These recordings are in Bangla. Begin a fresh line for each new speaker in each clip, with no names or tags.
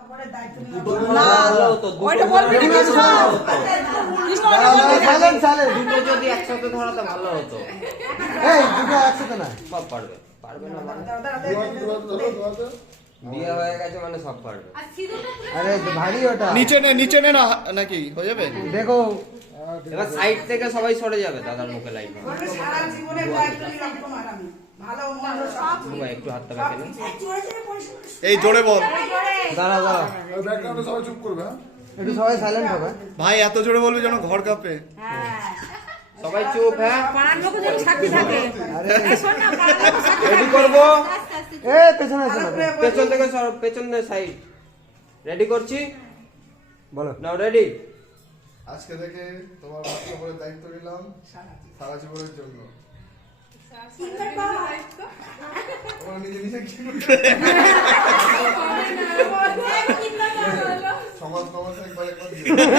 দুটো যদি একসাথে ধরাতে ভালো হতো। একসাথে না, সব পারবে। পারবে না মানে বিয়ে হয়ে গেছে মানে সব পারবে।
আরে ভারী ওটা।
নিচে নে না নাকি হয়ে যাবে?
দেখো
এবার সাইড থেকে সবাই সরে যাবে দাদার মুখে লাইট।
সারা জীবনের দায়িত্ব নিলাম তোমার আমি। ভালো মন্দ সব
সবাই একটু হাতটা বেঁকে নিন।
এই জোরে বল।
দাঁড়া দাঁড়া,
ব্যাকগ্রাউন্ডে সবাই চুপ করবে। হ্যাঁ,
একটু সবাই সাইলেন্ট হবে।
ভাই এত জোরে বলবি যেন ঘর কাঁপে।
সবাই চুপ। হ্যাঁ,
পাড়ার লোক যেন সাক্ষী থাকে। এই শোন না, পাড়ার লোক সাক্ষী
রেডি
থাকে।
করব।
এ পেছনে এসো না।
পেছন থেকে সর, পেছন সাইড। রেডি করছি,
বলো।
নাও রেডি।
আজকে থেকে তোমার বাচ্চাদের দায়িত্ব নিলাম সারা জীবনের জন্য। তোমরা নিজে নিজে কি করবে? সমাজ সমাজ একবার দিয়ে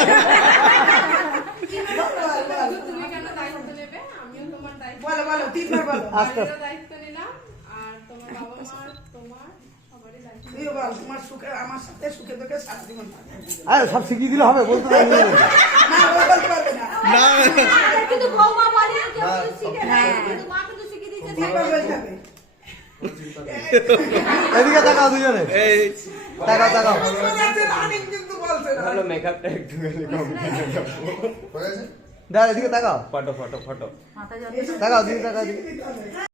তুমি কেন দায়িত্ব নেবে? আমিও তোমার দায়িত্ব
বলো বলো তিনবার বলো।
আস্তে
আমিও দায়িত্ব নিলাম আর তোমার বাবা মা তোমার সবারই দায়িত্ব।
তুইও বল তোমার সুখে আমার সাথে সুখে দুঃখে সারা জীবন থাকবে।
আরে সব শিখিয়ে দিলে হবে, বলতে পারবি না।
না ও বলতে পারবে না।
কিন্তু বৌমা বলে কেউ কিছু শিখে না। কিন্তু মা কিন্তু শিখিয়ে দিয়েছে।
তিনবার বলতে হবে।
এদিকে তাকাও দুজনে।
এই
তাকাও।
আমি কিন্তু বলছে না।
ভালো মেকআপটা একটু কম।
হয়ে গেছে।
দাঁড়া, এদিকে তাকাও।
Photo photo photo.
মাথা যত
তাকাও, দিদি তাকাও।